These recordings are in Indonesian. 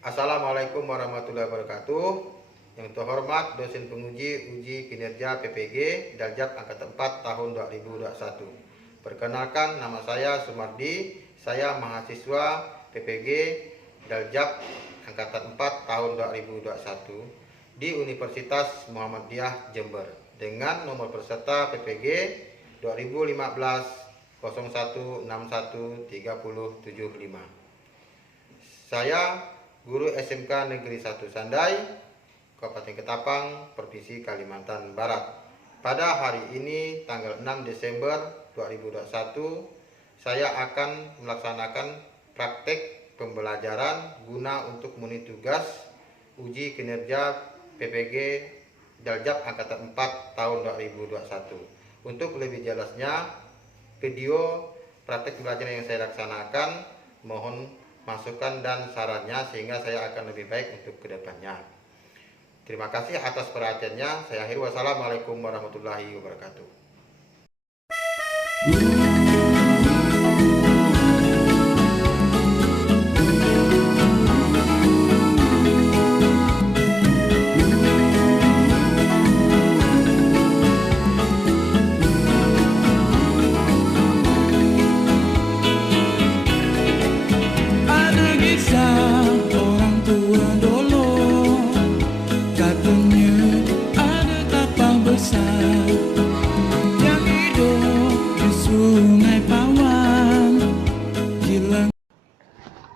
Assalamualaikum warahmatullahi wabarakatuh. Yang terhormat dosen penguji uji kinerja PPG Daljab Angkatan 4 tahun 2021. Perkenalkan, nama saya Sumardi. Saya mahasiswa PPG Daljab Angkatan 4 tahun 2021 di Universitas Muhammadiyah Jember dengan nomor peserta PPG 2015 0161 3075. Saya guru SMK Negeri 1 Sandai, Kabupaten Ketapang, Provinsi Kalimantan Barat. Pada hari ini, tanggal 6 Desember 2021, saya akan melaksanakan praktek pembelajaran guna untuk memenuhi tugas uji kinerja PPG Daljab Angkatan 4 tahun 2021. Untuk lebih jelasnya, video praktek pembelajaran yang saya laksanakan, mohon masukan dan sarannya sehingga saya akan lebih baik untuk kedepannya. Terima kasih atas perhatiannya. Saya akhiri. Wassalamualaikum warahmatullahi wabarakatuh.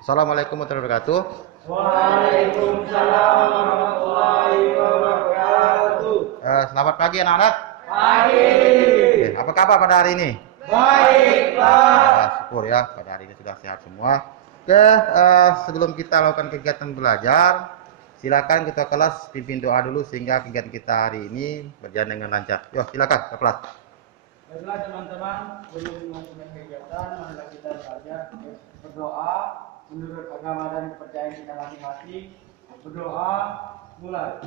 Assalamualaikum warahmatullahi wabarakatuh. Waalaikumsalam warahmatullahi wabarakatuh. Selamat pagi anak-anak. Pagi. Apa kabar pada hari ini? Baik, Pak. Syukur ya, pada hari ini sudah sehat semua. Sebelum kita lakukan kegiatan belajar, silakan kita kelas pimpin doa dulu sehingga kegiatan kita hari ini berjalan dengan lancar. Yuk, silakan ke kelas. Baiklah teman-teman, sebelum melakukan kegiatan, marilah kita belajar berdoa menurut agama dan kepercayaan kita masing-masing. Berdoa, mulai.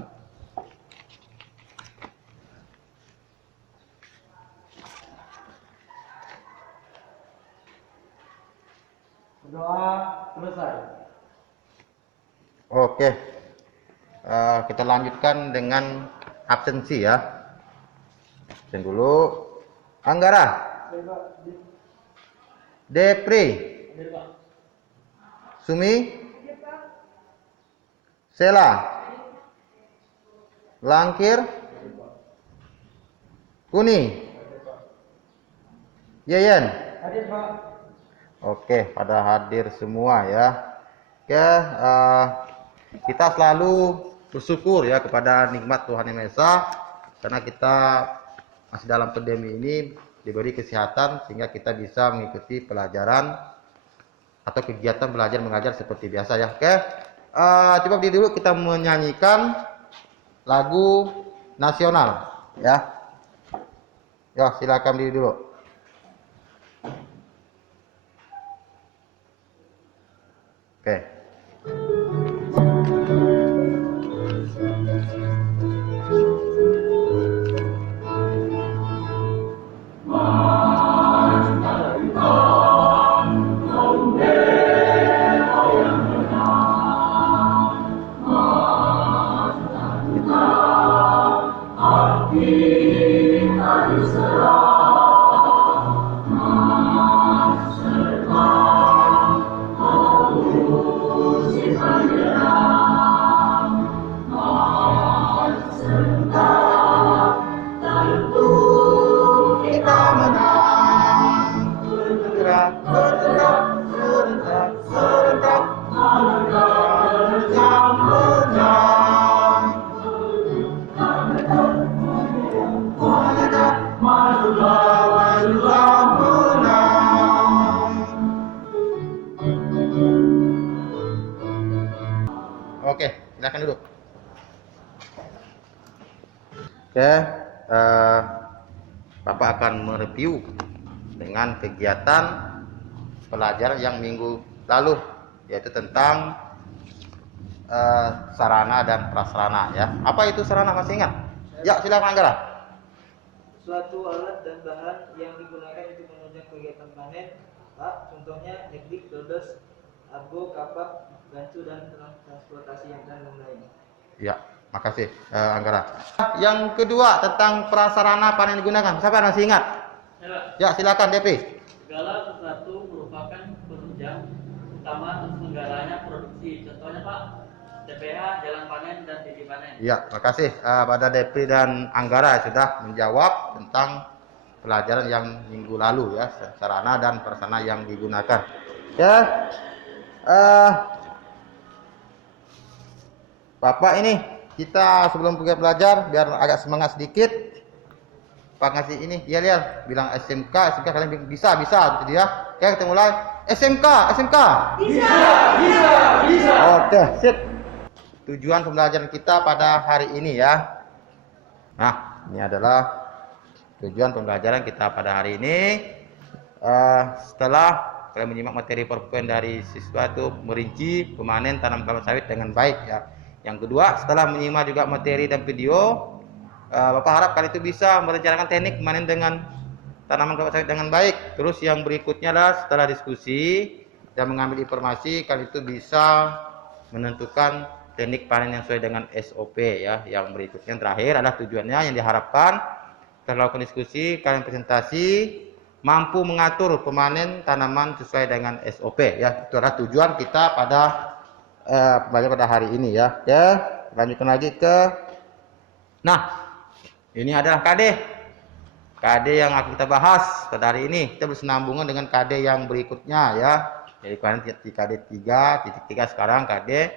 Berdoa, selesai. Oke, kita lanjutkan dengan absensi ya. Absen dulu. Anggara, Depri, Sumi, Sela, Langkir, Kuni, Yeyen. Hadir, Pak. Oke, pada hadir semua ya. Oke, kita selalu bersyukur ya kepada nikmat Tuhan Yang Maha Esa karena kita masih dalam pandemi ini diberi kesehatan sehingga kita bisa mengikuti pelajaran atau kegiatan belajar mengajar seperti biasa ya. Oke, coba berdiri dulu, kita menyanyikan lagu nasional ya. Ya, silakan berdiri dulu. Oke. Silakan duduk. Oke, Bapak akan mereview dengan kegiatan pelajaran yang minggu lalu, yaitu tentang sarana dan prasarana ya. Apa itu sarana, masih ingat? Ya, silakan Anggara. Suatu alat dan bahan yang digunakan untuk menunjang kegiatan panen, Pak. Contohnya nekdik, dodos, argo, kapak, gancu, dan transportasi yang lain. Ya, makasih Anggara. Yang kedua tentang prasarana panen digunakan. Siapa yang masih ingat? Ya, silakan DP. Segala sesuatu merupakan penunjang utama terselenggaranya produksi. Contohnya Pak, TPH, jalan panen, dan titik panen. Ya, makasih pada Depri dan Anggara sudah menjawab tentang pelajaran yang minggu lalu ya, sarana dan prasarana yang digunakan. Ya, Bapak ini kita sebelum pergi belajar biar agak semangat sedikit. Pak ngasih ini, ya bilang SMK kalian bisa gitu ya. Oke, kita mulai. SMK. Bisa. Oke, sip. Tujuan pembelajaran kita pada hari ini ya. Nah, ini adalah tujuan pembelajaran kita pada hari ini. Setelah kalian menyimak materi PowerPoint dari siswa itu merinci pemanen tanam kelapa sawit dengan baik ya. Yang kedua, setelah menyimak juga materi dan video, Bapak harap kalian itu bisa merencanakan teknik pemanen dengan tanaman kelapa sawit dengan baik. Terus yang berikutnya adalah setelah diskusi dan mengambil informasi, kalian itu bisa menentukan teknik panen yang sesuai dengan SOP ya. Yang berikutnya yang terakhir adalah tujuannya yang diharapkan setelah melakukan diskusi, kalian presentasi mampu mengatur pemanen tanaman sesuai dengan SOP ya. Itu adalah tujuan kita pada pembelajaran pada hari ini ya. Ya, lanjutkan lagi ke ini adalah KD yang akan kita bahas pada hari ini. Kita bersenambungan dengan KD yang berikutnya ya. Jadi kalian di KD 3.3 sekarang KD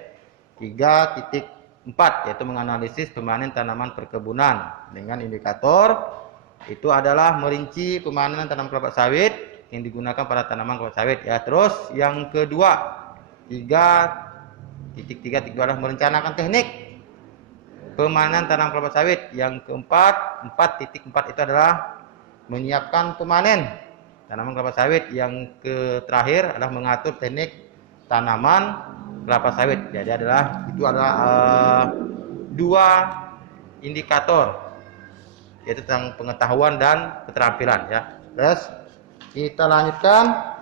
3.4 yaitu menganalisis pemanen tanaman perkebunan dengan indikator itu adalah merinci pemanenan tanaman kelapa sawit yang digunakan pada tanaman kelapa sawit ya. Terus yang kedua 3.3 adalah merencanakan teknik pemanenan tanaman kelapa sawit. Yang keempat 4.4 itu adalah menyiapkan pemanen tanaman kelapa sawit. Yang terakhir adalah mengatur teknik tanaman kelapa sawit. Jadi itu adalah dua indikator yaitu tentang pengetahuan dan keterampilan ya. Terus kita lanjutkan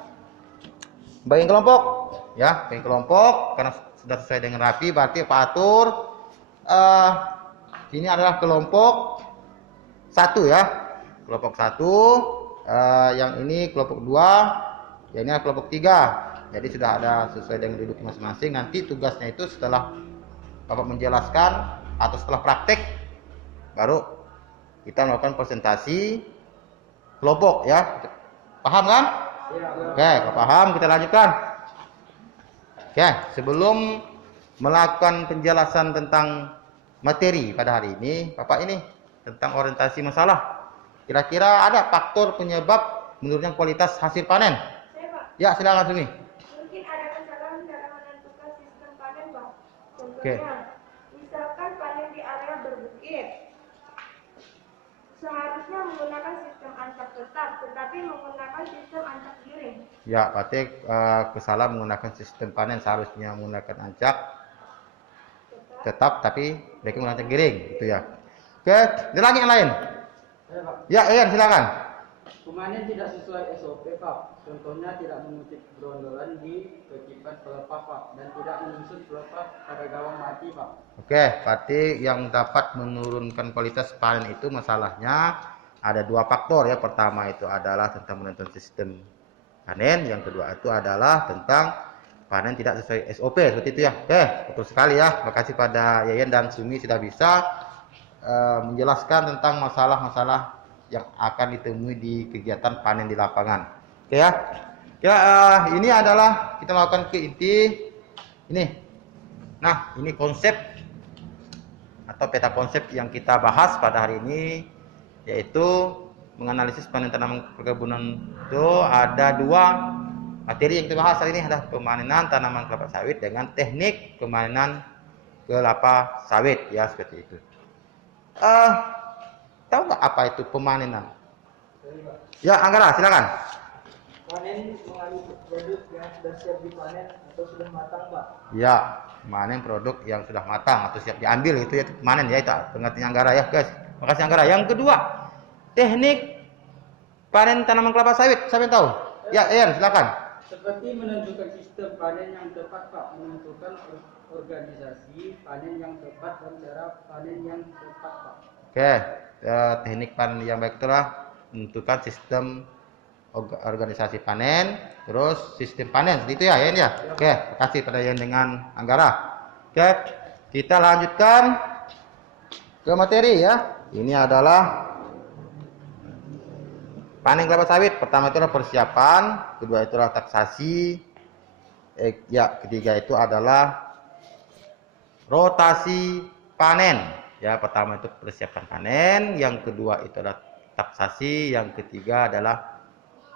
bagi kelompok ya. Bagi kelompok karena sudah sesuai dengan rapi berarti Pak atur ini adalah kelompok 1 ya. Kelompok 1 yang ini kelompok 2, yang ini adalah kelompok 3. Jadi sudah ada sesuai dengan duduk masing-masing. Nanti tugasnya itu setelah Bapak menjelaskan atau setelah praktek baru kita melakukan presentasi kelompok ya. Paham kan? Oke, kalau paham kita lanjutkan. Oke, sebelum melakukan penjelasan tentang materi pada hari ini, Bapak ini tentang orientasi masalah. Kira-kira ada faktor penyebab menurunnya kualitas hasil panen? Ya, silakan Sumi. Mungkin ada kesalahan dalam menentukan sistem panen, Pak. Contohnya, Oke. misalkan panen di area berbukit, seharusnya menggunakan sistem ancak tetap, tetapi menggunakan sistem ancak giring. Ya, berarti kesalahan menggunakan sistem panen seharusnya menggunakan ancak tetap tapi mereka menggunakan giring gitu ya. Oke, ada lagi yang lain? Ya, silakan. Pemanen tidak sesuai SOP, Pak. Contohnya tidak mengutip gerondolan di ketipan pelepah, Pak, dan tidak menyusun pelepah pada gawang mati, Pak. Oke, berarti yang dapat menurunkan kualitas panen itu masalahnya ada dua faktor ya. Pertama itu adalah tentang menentukan sistem panen, yang kedua itu adalah tentang panen tidak sesuai SOP seperti itu ya. Oke, betul sekali ya. Terima kasih pada Yayan dan Sumi sudah bisa menjelaskan tentang masalah-masalah yang akan ditemui di kegiatan panen di lapangan. Oke ya. Ya, ini adalah kita melakukan ke inti ini. Nah, ini konsep atau peta konsep yang kita bahas pada hari ini, yaitu menganalisis panen tanaman perkebunan. Itu ada dua materi yang kita bahas hari ini, ada pemanenan tanaman kelapa sawit dengan teknik pemanenan kelapa sawit ya, seperti itu. Tahu nggak apa itu pemanenan? Ya, Anggara, silakan. Panen mengambil produk yang sudah siap dipanen atau sudah matang, Pak. Ya, panen produk yang sudah matang atau siap diambil, itu ya panen ya, itu pengertian Anggara ya, guys. Makasih Anggara. Yang kedua, teknik panen tanaman kelapa sawit. Siapa yang tahu? Ya, Ian, silakan. Seperti menentukan sistem panen yang tepat, Pak. Menentukan organisasi panen yang tepat dan cara panen yang tepat, Pak. Oke, teknik panen yang baik itulah menentukan sistem organisasi panen, terus sistem panen, seperti itu ya, Ian ya. Oke, kasih pada Ian dengan Anggara. Oke, kita lanjutkan ke materi ya. Ini adalah panen kelapa sawit. Pertama itu adalah persiapan, kedua itu adalah taksasi, ketiga itu adalah rotasi panen. Ya, pertama itu persiapan panen, yang kedua itu adalah taksasi, yang ketiga adalah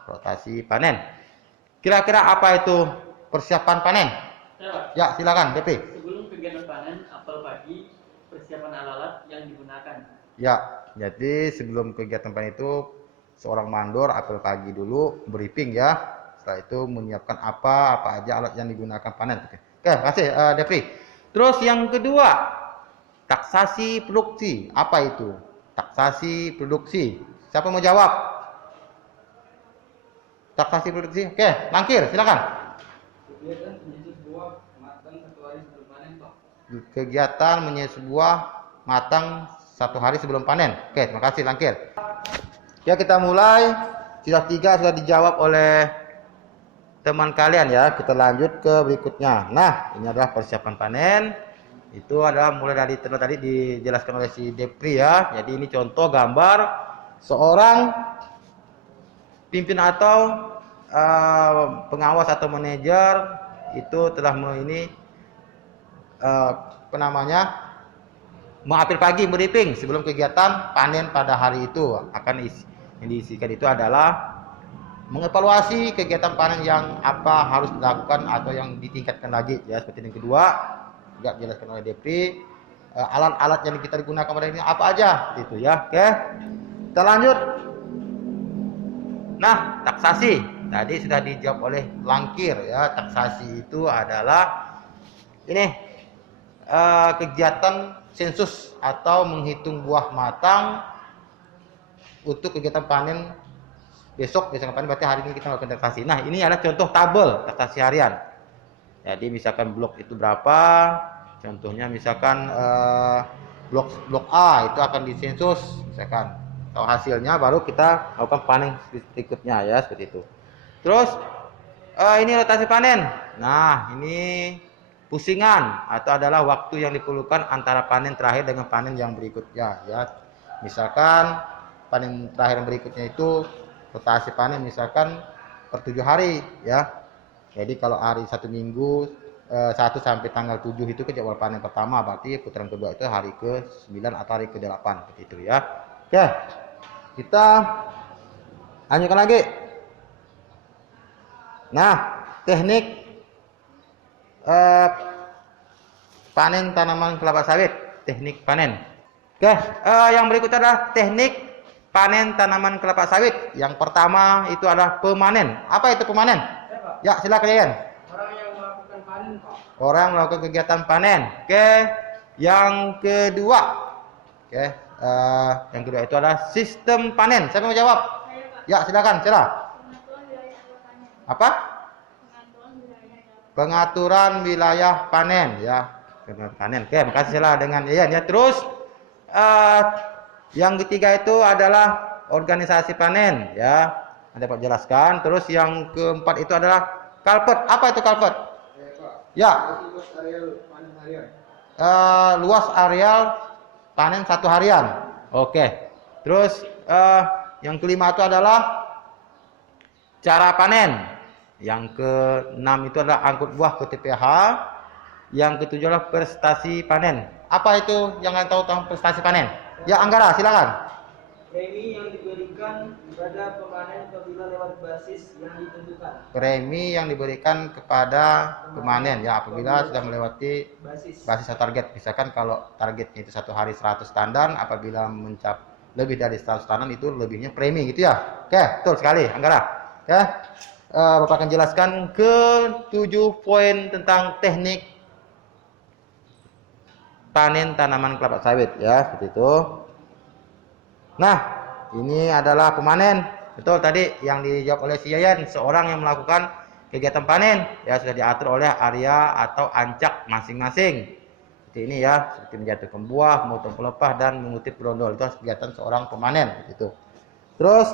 rotasi panen. Kira-kira apa itu persiapan panen? Ya, silakan, DP. Sebelum kegiatan panen, apel pagi, persiapan alat-alat yang digunakan. Ya, jadi sebelum kegiatan panen itu seorang mandor apel pagi dulu briefing ya. Setelah itu menyiapkan apa aja alat yang digunakan panen. Oke, kasih Depri. Terus yang kedua, taksasi produksi. Apa itu? Taksasi produksi. Siapa mau jawab? Taksasi produksi. Oke, Langkir, silakan. Kegiatan menyusun buah matang 1 hari sebelum panen, Pak. Kegiatan menyusun buah matang 1 hari sebelum panen. Oke, terima kasih Langkir. Ya, kita mulai. Sudah 3 sudah dijawab oleh teman kalian ya. Kita lanjut ke berikutnya. Nah, ini adalah persiapan panen. Itu adalah mulai dari tadi dijelaskan oleh si Depri ya. Jadi ini contoh gambar seorang pimpinan atau pengawas atau manajer itu telah mengambil pagi briefing sebelum kegiatan panen pada hari itu. Yang diisikan itu adalah mengevaluasi kegiatan panen yang apa harus dilakukan atau yang ditingkatkan lagi ya. Seperti yang kedua juga dijelaskan oleh Depri, alat-alat yang kita digunakan pada ini apa aja gitu ya. Oke, kita lanjut. Nah, taksasi tadi sudah dijawab oleh Langkir ya. Taksasi itu adalah ini kegiatan sensus atau menghitung buah matang untuk kegiatan panen besok. Misalkan panen berarti hari ini kita melakukan taksasi. Nah, ini adalah contoh tabel taksasi harian. Jadi misalkan blok itu berapa? Contohnya misalkan blok A itu akan disensus misalkan. Atau hasilnya baru kita lakukan panen berikutnya ya, seperti itu. Terus ini rotasi panen. Nah, ini pusingan atau adalah waktu yang diperlukan antara panen terakhir dengan panen yang berikutnya ya. Misalkan panen terakhir yang berikutnya itu rotasi panen misalkan per 7 hari ya. Jadi kalau hari 1 minggu 1 sampai tanggal 7 itu ke jadwal panen pertama, berarti putaran kedua itu hari ke-9 atau hari ke-8 seperti itu ya. Oke. Kita lanjutkan lagi. Nah, teknik panen tanaman kelapa sawit, teknik panen. Oke, yang berikutnya adalah teknik panen tanaman kelapa sawit. Yang pertama itu adalah pemanen. Apa itu pemanen? Ya, silakan Ian. Orang yang melakukan panen, Pak. Orang melakukan kegiatan panen. Oke, yang kedua. Oke, yang kedua itu adalah sistem panen. Siapa mau jawab? Saya, Pak. Ya, silakan, Cera. Pengaturan wilayah panen. Apa? Pengaturan wilayah Pengaturan wilayah panen ya. Pengaturan panen. Oke, makasih Cera dengan Ian ya. Terus yang ketiga itu adalah organisasi panen ya. Anda dapat jelaskan. Terus yang keempat itu adalah kalpet. Apa itu kalpet? Ya. Luas areal panen harian. Luas areal panen 1 harian. Oke. Terus yang kelima itu adalah cara panen. Yang keenam itu adalah angkut buah ke TPH. Yang ketujuh adalah prestasi panen. Apa itu yang kalian tahu tentang prestasi panen? Ya, Anggara, silakan. Premi yang diberikan pada pemanen apabila lewat basis yang ditentukan. Premi yang diberikan kepada pemanen ya apabila sudah melewati basis atau target. Misalkan kalau targetnya itu 1 hari 100 tandan, apabila mencapai lebih dari 100 tandan itu lebihnya premi gitu ya. Oke, betul sekali Anggara. Ya. Bapak akan jelaskan ke 7 poin tentang teknik panen tanaman kelapa sawit ya, seperti itu. Nah, ini adalah pemanen. Betul tadi yang dijawab oleh si Yayan, seorang yang melakukan kegiatan panen ya sudah diatur oleh area atau ancak masing-masing. Seperti ini ya, seperti menjatuhkan buah, memotong pelepah dan mengutip berondol. Itu kegiatan seorang pemanen gitu. Terus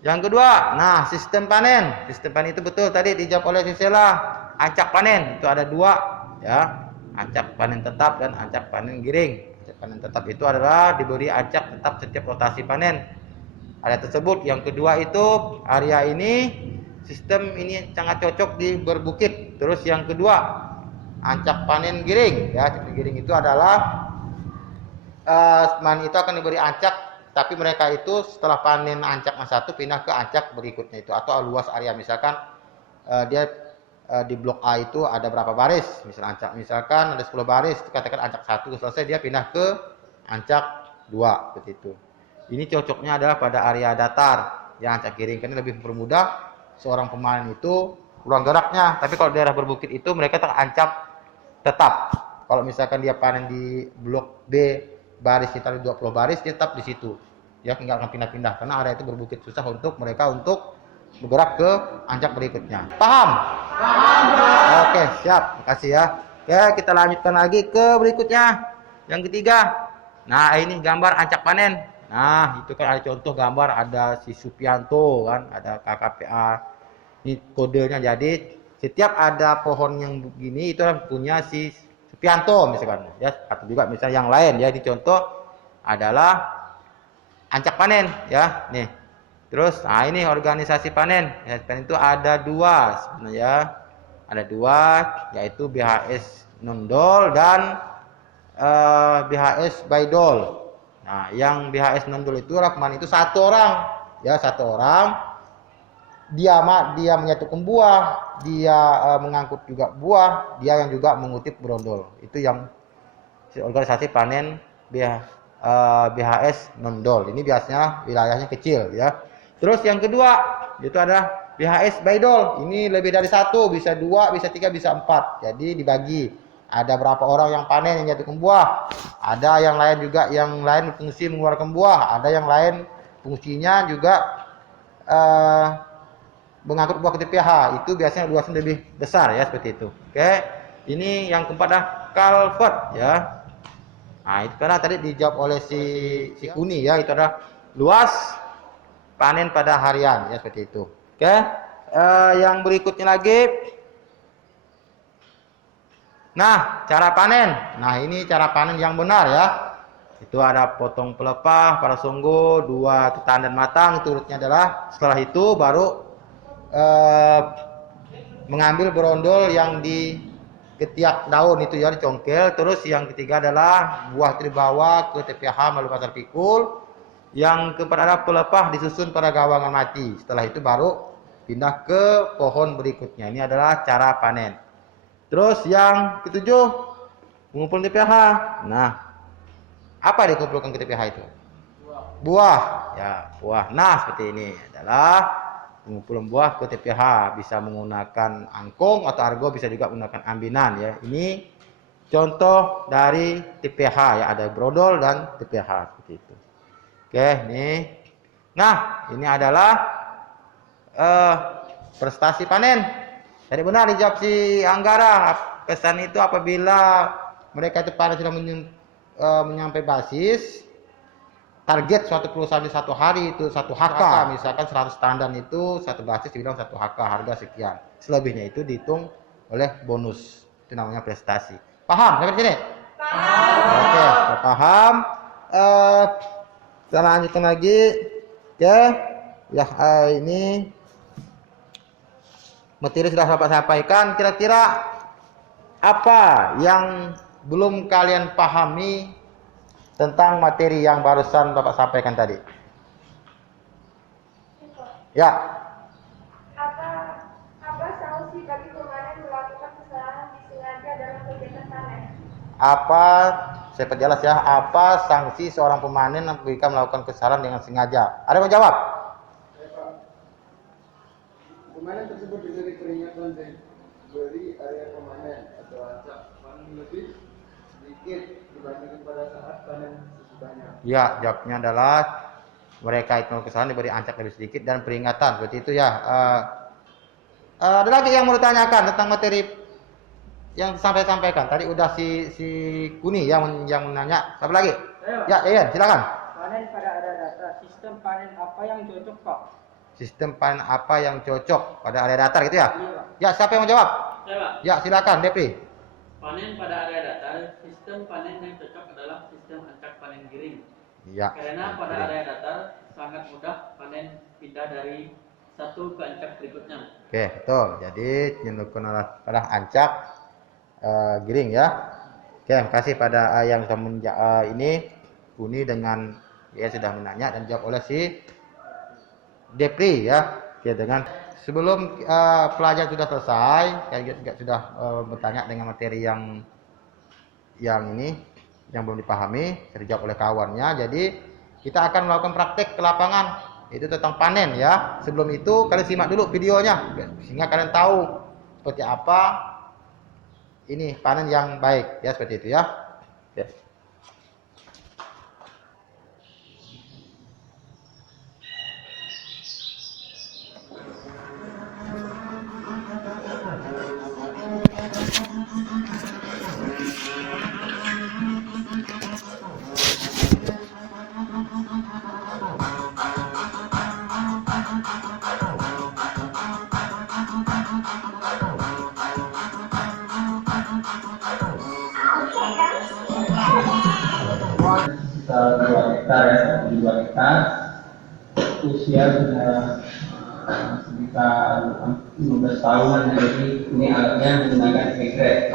yang kedua, nah sistem panen. Sistem panen itu betul tadi dijawab oleh si Sela. Ancak panen itu ada 2 ya. Ancak panen tetap dan ancak panen giring. Ancak panen tetap itu adalah diberi ancak tetap setiap rotasi panen area tersebut. Yang kedua itu area ini sistem ini sangat cocok di berbukit. Terus yang kedua ancak panen giring ya. Ancak giring itu adalah itu akan diberi ancak, tapi mereka itu setelah panen ancak yang satu pindah ke ancak berikutnya itu atau luas area. Misalkan dia di blok A itu ada berapa baris, misalkan ada 10 baris, katakan ancak 1 selesai dia pindah ke ancak 2 seperti itu. Ini cocoknya adalah pada area datar yang ancak giring karena lebih mempermudah seorang pemanen itu ruang geraknya. Tapi kalau daerah berbukit itu mereka terancam tetap. Kalau misalkan dia panen di blok B baris sekitar 20 baris, dia tetap di situ. Ya tinggal akan pindah-pindah karena area itu berbukit, susah untuk mereka untuk bergerak ke ancak berikutnya. Paham? Paham. Oke, siap. Makasih ya. Oke, kita lanjutkan lagi ke berikutnya. Yang ketiga. Nah, ini gambar ancak panen. Nah, itu kan ada contoh gambar, ada si Supianto kan, ada KKPA. Ini kodenya, jadi setiap ada pohon yang begini itu punya si Supianto misalkan ya, atau juga misalnya yang lain ya. Ini contoh adalah ancak panen ya. Nih. Terus, nah ini organisasi panen. Ya, panen itu ada 2 sebenarnya. Ada 2, yaitu BHS Nondol dan BHS Baidol. Nah, yang BHS Nondol itu Rahman itu 1 orang, ya 1 orang. Dia menyatukan buah, dia mengangkut juga buah, dia yang juga mengutip berondol. Itu yang organisasi panen BHS Nondol. Ini biasanya wilayahnya kecil ya. Terus yang kedua itu adalah BHS Baidol. Ini lebih dari 1, bisa 2, bisa 3, bisa 4. Jadi dibagi. Ada berapa orang yang panen yang jatuhkan buah. Ada yang lain juga yang lain fungsi mengeluarkan buah. Ada yang lain fungsinya juga mengangkut buah ke TPH. Itu biasanya luasnya lebih besar ya seperti itu. Oke. Ini yang keempat adalah culvert ya. Nah, itu karena tadi dijawab oleh si Kuni ya, itu adalah luas panen pada harian ya seperti itu. Oke. Yang berikutnya lagi. Nah, cara panen. Nah, ini cara panen yang benar ya. Itu ada potong pelepah pada sungguh, 2 tandan matang. Itu urutnya adalah setelah itu baru mengambil berondol yang di ketiak daun itu ya, dicongkel. Terus yang ketiga adalah buah itu dibawa ke TPH melalui pasar pikul. Yang keempat adalah pelepah disusun pada gawangan mati. Setelah itu baru pindah ke pohon berikutnya. Ini adalah cara panen. Terus yang ketujuh, mengumpulkan TPH. Nah, apa dikumpulkan ke TPH itu? Buah. Ya, buah. Nah, seperti ini adalah pengumpulan buah ke TPH. Bisa menggunakan angkung atau argo, bisa juga menggunakan ambinan ya. Ini contoh dari TPH ya, ada brodol dan TPH seperti itu. Oke, nih. Nah, ini adalah prestasi panen. Jadi benar dijawab si Anggara. Kesan itu apabila mereka itu panen sudah menyampai basis, target suatu perusahaan di 1 hari itu 1 HK. Misalkan 100 tandan itu 1 basis dibilang 1 HK, harga sekian. Selebihnya itu dihitung oleh bonus. Itu namanya prestasi. Paham sampai sini? Paham. Oke, paham. Kita lanjutkan lagi. Oke. Ya, ini materi sudah Bapak sampaikan. Kira-kira apa yang belum kalian pahami tentang materi yang barusan Bapak sampaikan tadi? Ya. Apa sanksi bagi pemanen melakukan kesalahan disengaja dalam kegiatan panen? Apa, saya perjelas ya, apa sanksi seorang pemanen jika melakukan kesalahan dengan sengaja? Ada yang mau jawab? Pemanen tersebut diberi peringatan dari area pemanen atau ancak panen lebih sedikit dibandingkan pada saat panen sesudahnya. Ya, jawabnya adalah mereka itu kesalahan diberi ancak lebih sedikit dan peringatan, seperti itu ya. Ada lagi yang mau ditanyakan tentang materi yang sampai sampaikan? Tadi udah si Kuni yang menanya. Siapa lagi? Ya, Ian, silakan. Panen pada area datar, sistem panen apa yang cocok Pak? Sistem panen apa yang cocok pada area datar gitu ya? Iya Pak. Ya, siapa yang mau jawab? Saya, Pak. Ya, silakan, Depri. Panen pada area datar, sistem panen yang cocok adalah sistem ancak panen giring. Ya. Karena pada area datar sangat mudah panen pindah dari satu ke ancak berikutnya. Oke, betul. Jadi dilakukan adalah ancak giring ya. Oke, terima kasih pada yang sudah ini Kuni dengan ya sudah menanya dan jawab oleh si Depri ya. Oke, dengan sebelum pelajaran sudah selesai, saya juga sudah bertanya dengan materi yang ini yang belum dipahami, dijawab oleh kawannya. Jadi kita akan melakukan praktek ke lapangan, itu tentang panen ya. Sebelum itu kalian simak dulu videonya sehingga kalian tahu seperti apa ini panen yang baik ya, seperti itu ya. Oke. Sekitar 2 hektar ya, 2 hektar. Usia sudah sekitar 15 tahunan, jadi ini alatnya menggunakan ekret.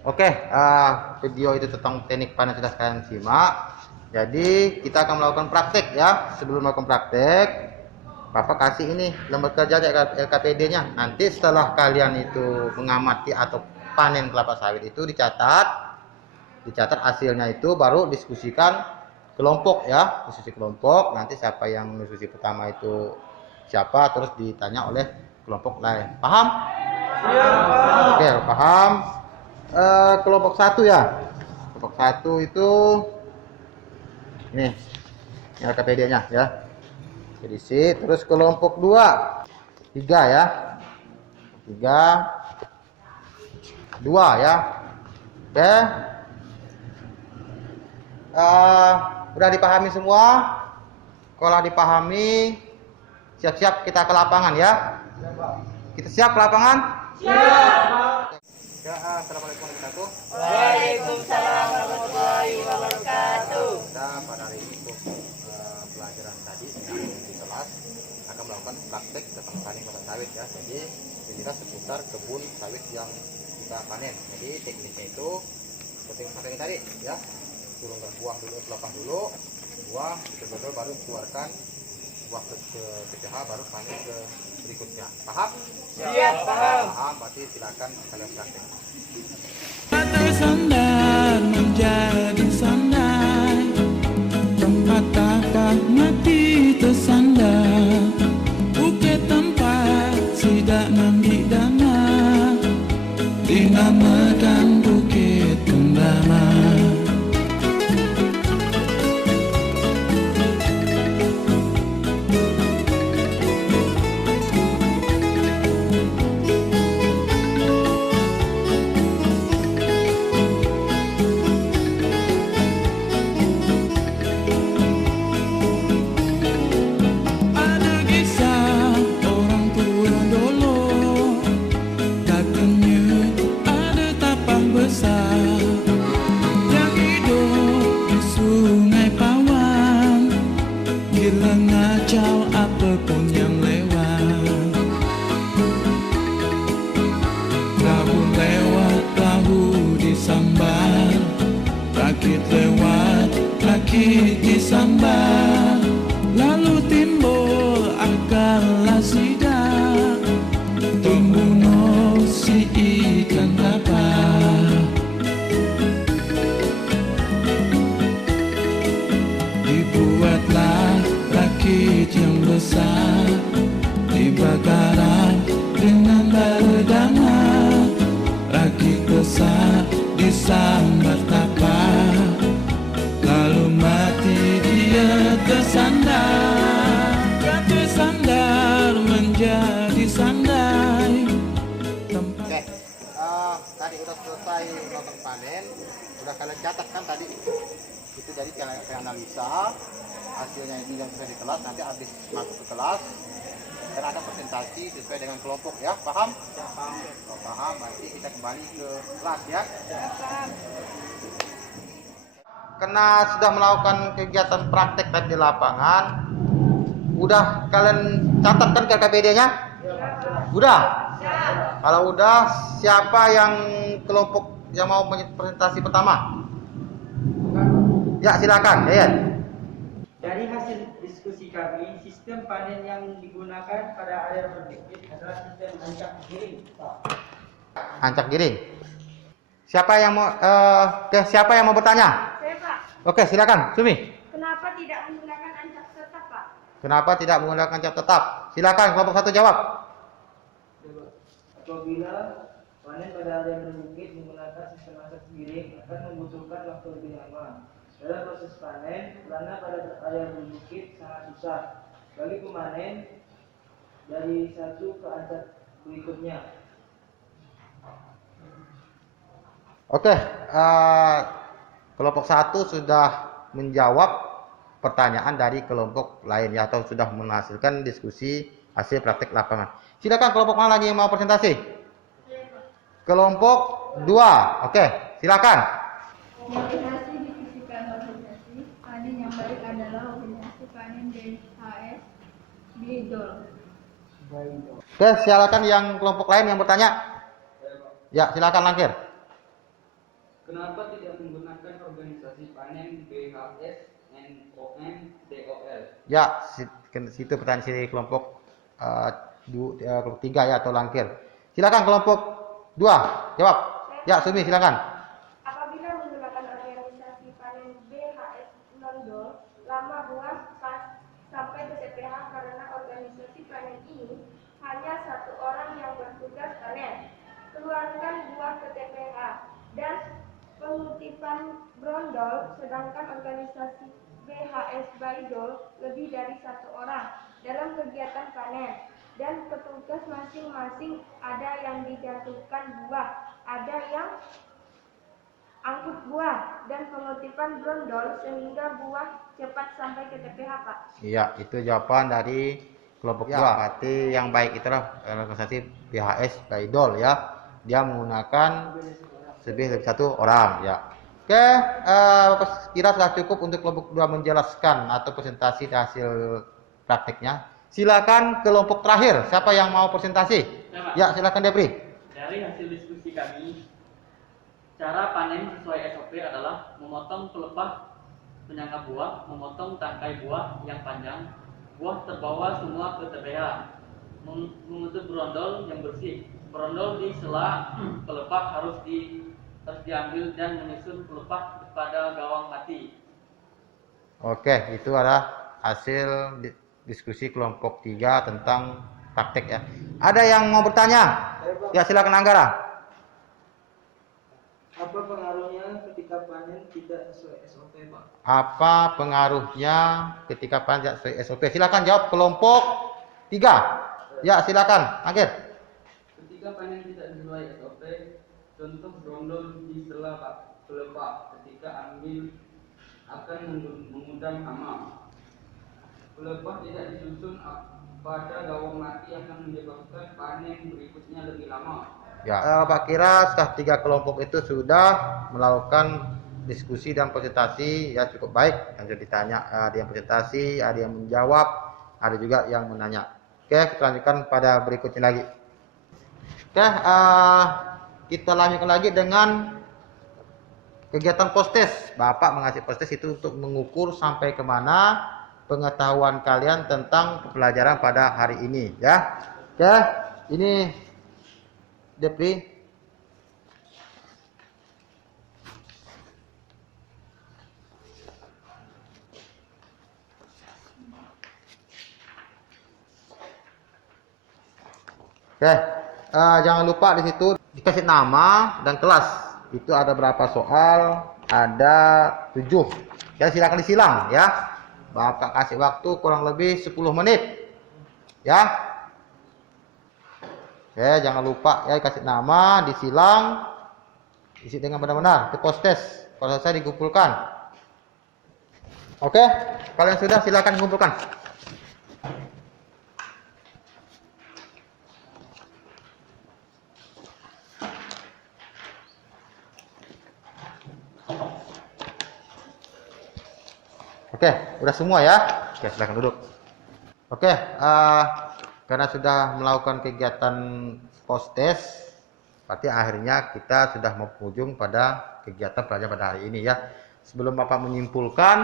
Oke, video itu tentang teknik panen sudah kalian simak. Jadi kita akan melakukan praktek ya. Sebelum melakukan praktek, Bapak kasih ini lembar kerja LKPD-nya. Nanti setelah kalian itu mengamati atau panen kelapa sawit itu dicatat hasilnya itu baru diskusikan kelompok ya, diskusi kelompok. Nanti siapa yang diskusi pertama itu siapa, terus ditanya oleh kelompok lain. Paham? Oke, paham. Kelompok 1 ya. Kelompok 1 itu Ini LKPD-nya ya. Diisi. Terus kelompok 2 3 ya. 3 2 ya. Oke. Udah dipahami semua? Kalau dipahami, siap-siap kita ke lapangan ya. Kita siap ke lapangan? Siap. Ya, assalamualaikum warahmatullahi wabarakatuh. Waalaikumsalam warahmatullahi wabarakatuh. Kita pada hari ini untuk pelajaran tadi di kelas akan melakukan praktek tentang panen kelapa sawit ya. Jadi inilah seputar kebun sawit yang kita panen. Jadi teknisnya itu seperti yang saya tadi ya. Turunkan buah dulu, pelepah dulu, buah betul-betul baru keluarkan buah ke PPH, baru panen ke berikutnya. Paham? Siap, paham. Paham, berarti silakan kalian praktek. Sandar menjadi sandai, tempat tapak mati tersandar, bukit tempat sidak mandi dana, dinamakan Bukit Kendama. Ada kisah orang tua dulu, katanya ada tapak besar yang hidup di Sungai Pawang. Gila ngacau apapun yang lewat, perahu lewat, perahu disambar, rakit lewat, rakit disambar. Lalu timbul akal sidak, membunuh si ikan tapar. Dibuatlah rakit yang besar, dibakaran dengan bara dangar. Rakit besar disambar tapar, lalu mati dia tersandar. Kata sandar menjadi sandai, tempat Oke, tadi udah selesai melakukan panen, udah kalian catat kan tadi? Itu jadi kalian analisa hasilnya itu yang sesuai di kelas. Nanti habis masuk ke kelas dan ada presentasi sesuai dengan kelompok ya, paham? Kalau paham, nanti kita kembali ke kelas ya. Karena sudah melakukan kegiatan praktek tadi di lapangan, udah kalian catatkan KKPD-nya? Udah? Kalau udah, siapa yang kelompok yang mau presentasi pertama? Ya, silakan, Yayan. Dari hasil diskusi kami, sistem panen yang digunakan pada area berbukit adalah sistem ancak giring. Ancak giring. Siapa yang mau bertanya? Saya, Pak. Oke, silakan, Sumi. Kenapa tidak menggunakan ancak tetap, Pak? Kenapa tidak menggunakan ancak tetap? Silakan kelompok 1 jawab. Apabila panen pada area berbukit menggunakan sistem ancak giring akan membutuhkan waktu lebih lama dalam proses panen, karena pada area berbukit sangat susah bagi pemanen dari satu ke ancak berikutnya. Oke, kelompok 1 sudah menjawab pertanyaan dari kelompok lain ya, atau sudah menghasilkan diskusi hasil praktek lapangan. Silakan kelompok mana lagi yang mau presentasi? Kelompok 2. Oke, silakan. Organisasi divisikan organisasi panen yang baik adalah organisasi panen DHS di DOL. Oke, silakan yang kelompok lain yang bertanya. Ya, silakan Langkir. Kenapa tidak menggunakan organisasi panen BHS, NOM, DOL? Ya, situ pertanyaan si kelompok kelompok 3 ya, atau Langkir. Silakan kelompok 2 jawab. Ya, Sumi silakan. Apabila menggunakan organisasi panen BHS non-DOL, lama buah sampai ke TPH karena organisasi panen ini hanya satu orang yang bertugas panen. Keluarkan buah ke TPH dan pengutipan brondol, sedangkan organisasi BHS Baidol lebih dari 1 orang dalam kegiatan panen, dan petugas masing-masing ada yang dijatuhkan buah, ada yang angkut buah, dan pengutipan brondol sehingga buah cepat sampai ke TPH, Pak. Iya, itu jawaban dari kelompok 2. Berarti yang baik itulah organisasi BHS Baidol ya. Dia menggunakan lebih dari 1 orang ya. Oke, Bapak kira sudah cukup untuk kelompok 2 menjelaskan atau presentasi hasil praktiknya. Silakan kelompok terakhir. Siapa yang mau presentasi? Ya, silakan Depri. Dari hasil diskusi kami, cara panen sesuai SOP adalah memotong pelepah penyangga buah, memotong tangkai buah yang panjang, buah terbawa semua ke TPH, menutup brondol yang bersih. Brondol di sela pelepah harus diambil dan menyusun pelepah pada gawang mati. Oke, itu adalah hasil diskusi kelompok 3 tentang praktek ya. Ada yang mau bertanya? Ya, silakan Anggara. Apa pengaruhnya ketika panen tidak sesuai SOP, Pak? Apa pengaruhnya ketika panen tidak sesuai SOP? Silakan jawab kelompok 3. Ya, silakan. Akhir. Ketika panen tidak sesuai SOP, contoh brondol di sela pelepah ketika ambil akan mengundang hama. Pelepah tidak disusun pada gawang mati akan menyebabkan panen berikutnya lebih lama. Ya, Pak kira setelah 3 kelompok itu sudah melakukan diskusi dan presentasi ya cukup baik. Yang sudah ditanya, ada yang presentasi, ada yang menjawab, ada juga yang menanya. Oke, kita lanjutkan pada berikutnya lagi. Oke, kita lanjutkan lagi dengan kegiatan postes. Bapak mengasih postes itu untuk mengukur sampai kemana pengetahuan kalian tentang pelajaran pada hari ini ya. Oke, ini Depri. Oke, jangan lupa di situ dikasih nama dan kelas. Itu ada berapa soal? Ada 7. Ya, silakan disilang ya. Bapak kasih waktu kurang lebih 10 menit. Ya. Oke, jangan lupa ya kasih nama, disilang, isi dengan benar-benar, itu postes. Kalau selesai dikumpulkan. Oke, kalian sudah silakan kumpulkan. Oke, udah semua ya. Oke, silakan duduk. Oke, karena sudah melakukan kegiatan postes, berarti akhirnya kita sudah mau ujung pada kegiatan pelajaran pada hari ini ya. Sebelum Bapak menyimpulkan,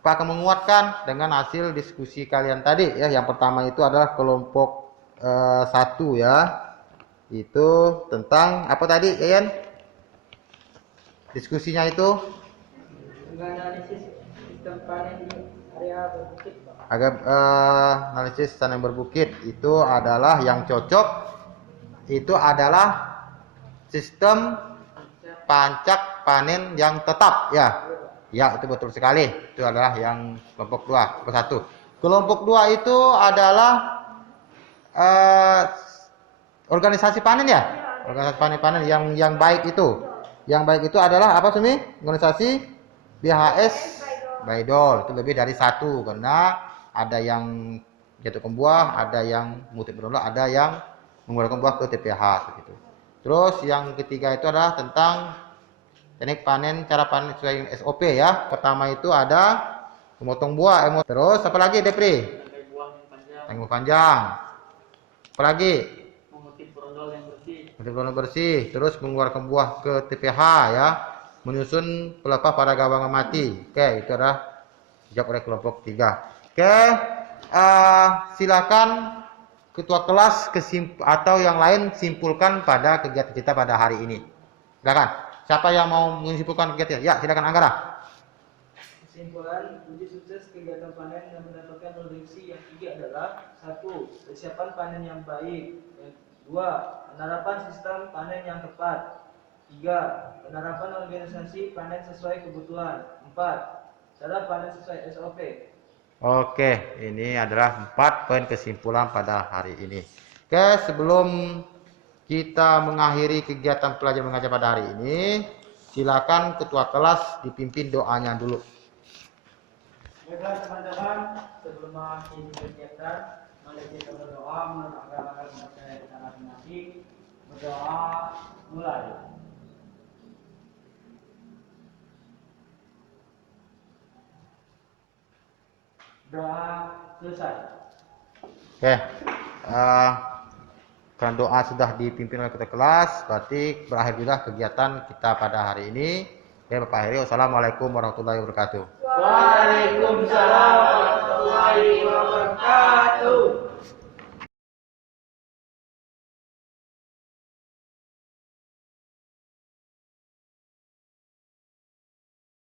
Pak akan menguatkan dengan hasil diskusi kalian tadi ya. Yang pertama itu adalah kelompok 1 ya. Itu tentang apa tadi, Ian? Diskusinya itu Menganalisis sistem panen di area berbukit, Pak. Analisis tanah yang berbukit itu adalah yang cocok. Itu adalah sistem pancak panen yang tetap ya. Ya, itu betul sekali. Itu adalah yang kelompok 2, kelompok 1. Kelompok 2 itu adalah organisasi panen ya. Organisasi panen yang baik itu. Yang baik itu adalah apa Sumi? Organisasi BHS Baidol. Itu lebih dari 1 karena ada yang jatuhkan buah, ada yang mutip berolok, ada yang mengeluarkan buah ke TPH begitu. Terus yang ketiga itu adalah tentang teknik panen, cara panen sesuai SOP ya. Pertama itu ada memotong buah, terus apa lagi Depri? Tangkai buah yang panjang, Tangkai panjang. Apa lagi? mengutip brondol yang bersih. Mengutip brondol bersih, terus mengeluarkan buah ke TPH ya. Menyusun pelepah pada gawangan mati. Oke, itu adalah dijawab oleh kelompok 3. Oke, silakan ketua kelas atau yang lain simpulkan pada kegiatan kita pada hari ini. Silakan. Siapa yang mau menyimpulkan kegiatan? Ya, silakan Anggara. Kesimpulan uji sukses kegiatan panen yang mendapatkan produksi yang 3 adalah 1. Persiapan panen yang baik. 2. Penerapan sistem panen yang tepat. 3. Penerapan organisasi panen sesuai kebutuhan. 4. Cara panen sesuai SOP. Oke, ini adalah 4 poin kesimpulan pada hari ini. Oke, sebelum kita mengakhiri kegiatan pelajaran mengajar pada hari ini, silakan ketua kelas dipimpin doanya dulu. Baiklah teman-teman, sebelum mengakhiri kegiatan, mari kita berdoa menurut agama percaya kita masing-masing. Berdoa mulai. Doa selesai. Oke, karena doa sudah dipimpin oleh ketua kelas, berarti berakhir juga kegiatan kita pada hari ini. Oke, Bapak Heri, wassalamualaikum warahmatullahi wabarakatuh. Waalaikumsalam warahmatullahi wabarakatuh.